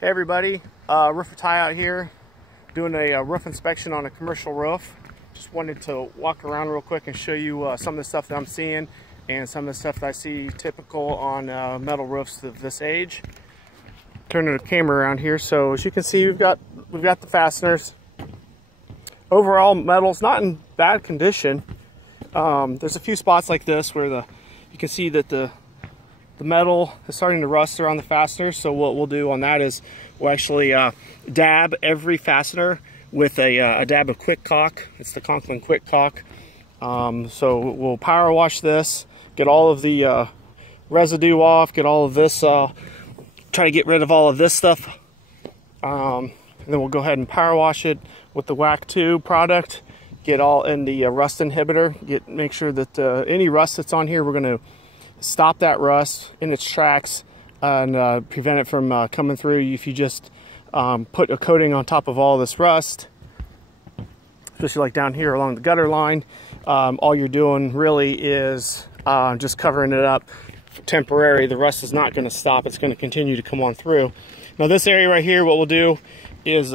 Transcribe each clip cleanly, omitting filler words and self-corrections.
Hey everybody, Roofer Ty out here doing a roof inspection on a commercial roof. Just wanted to walk around real quick and show you some of the stuff that I'm seeing and some of the stuff that I see typical on metal roofs of this age. Turning the camera around here, so as you can see we've got the fasteners. Overall, metal's not in bad condition. There's a few spots like this where you can see that the metal is starting to rust around the fastener. So what we'll do on that is we'll actually dab every fastener with a dab of Quick Caulk. It's the Conklin Quick Caulk. So we'll power wash this, get all of the residue off, get all of this, try to get rid of all of this stuff. And then we'll go ahead and power wash it with the WAC 2 product. Get all in the rust inhibitor. Make sure that any rust that's on here, we're going to stop that rust in its tracks and prevent it from coming through. If you just put a coating on top of all this rust, especially like down here along the gutter line, all you're doing really is just covering it up temporary. The rust is not going to stop. It's going to continue to come on through. Now this area right here, what we'll do is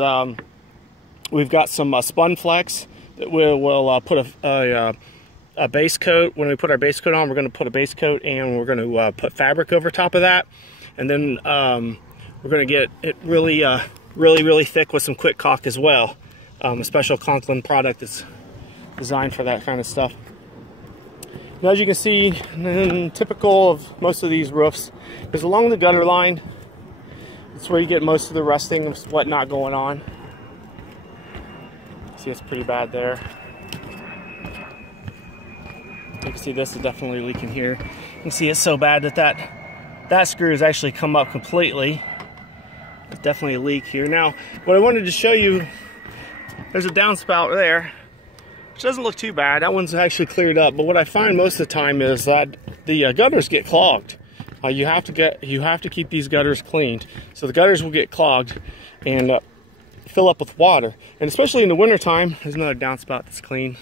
we've got some Spun Flex that we'll put a base coat. When we put our base coat on, we're going to put a base coat and we're going to put fabric over top of that, and then we're going to get it really thick with some Quick Caulk as well. A special Conklin product that's designed for that kind of stuff. Now, as you can see, typical of most of these roofs is along the gutter line. That's where you get most of the rusting and whatnot going on. See, it's pretty bad there. You can see this is definitely leaking here. You can see it's so bad that screw has actually come up completely. It's definitely a leak here. Now, what I wanted to show you, there's a downspout there, which doesn't look too bad. That one's actually cleared up. But what I find most of the time is that the gutters get clogged. You have to keep these gutters cleaned. So the gutters will get clogged and fill up with water. And especially in the wintertime, there's another downspout that's clean.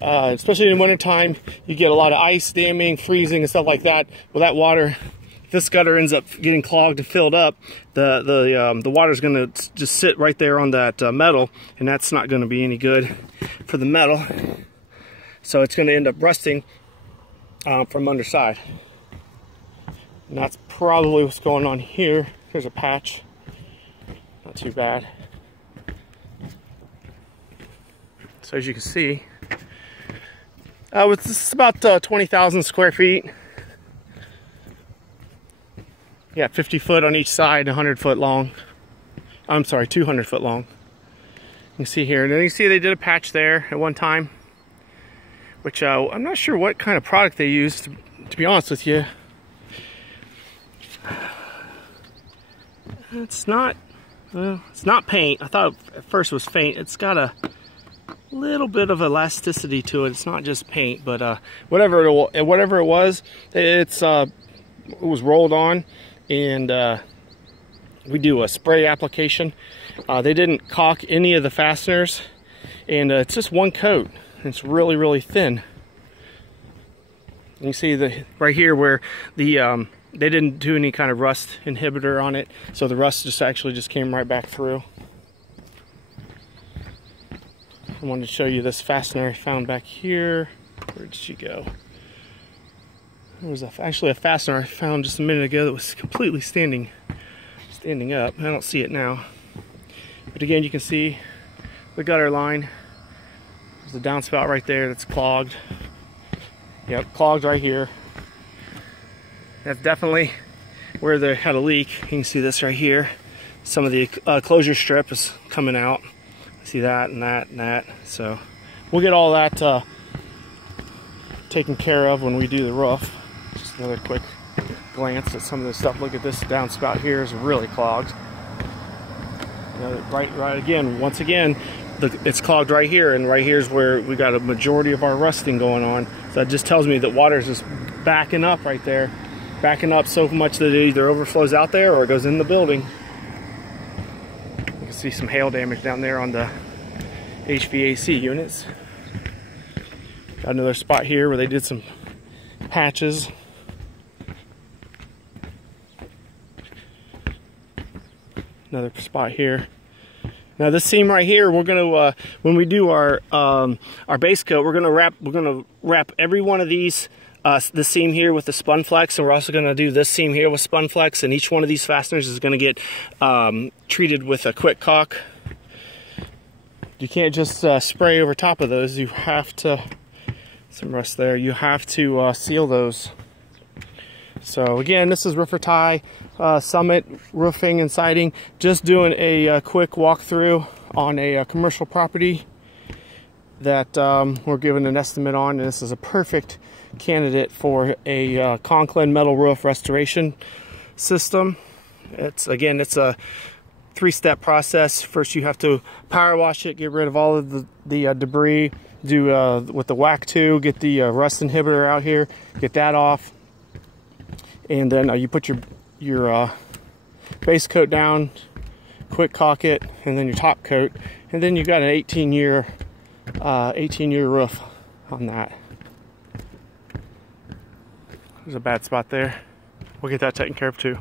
Especially in the wintertime, you get a lot of ice damming, freezing, and stuff like that. Well, that water, if this gutter ends up getting clogged and filled up, the water is going to just sit right there on that metal, and that's not going to be any good for the metal. So it's going to end up rusting from underside. And that's probably what's going on here. Here's a patch. Not too bad. So as you can see, this is about 20,000 square feet. Yeah, 50 foot on each side, 100 foot long. I'm sorry, 200 foot long. You can see here, and then you see they did a patch there at one time, which I'm not sure what kind of product they used, to be honest with you. It's not paint. I thought at first it was paint. It's got a little bit of elasticity to it. It's not just paint, but whatever it was, it was rolled on, and we do a spray application. They didn't caulk any of the fasteners, and it's just one coat. It's really thin. You see right here where they didn't do any kind of rust inhibitor on it, so the rust just came right back through. I wanted to show you this fastener I found back here. Where did she go? There was actually a fastener I found just a minute ago that was completely standing up. I don't see it now. But again, you can see the gutter line. There's a downspout right there that's clogged. Yep, clogged right here. That's definitely where they had a leak. You can see this right here. Some of the closure strip is coming out. See that and that and that. So we'll get all that taken care of when we do the roof. Just another quick glance at some of this stuff. Look at this downspout here is really clogged. Right again, once again, it's clogged right here, and right here is where we got a majority of our rusting going on. So that just tells me that water is just backing up right there. Backing up so much that it either overflows out there or it goes in the building. You can see some hail damage down there on the HVAC units. Got another spot here where they did some patches. Another spot here. Now this seam right here, we're gonna when we do our base coat, we're gonna wrap every one of these the seam here with the Spunflex, and we're also gonna do this seam here with Spunflex, and each one of these fasteners is gonna get treated with a quick caulk. You can't just spray over top of those. You have to, some rust there, you have to seal those. So again, this is Roofer Ty, Summit Roofing and Siding, just doing a quick walkthrough on a commercial property that we're giving an estimate on, and this is a perfect candidate for a Conklin metal roof restoration system. It's a 3-step process. First, you have to power wash it, get rid of all of the debris, do with the WAC 2, get the rust inhibitor out here, get that off. And then you put your base coat down, quick caulk it, and then your top coat, and then you got an 18-year roof on that. There's a bad spot there. We'll get that taken care of too.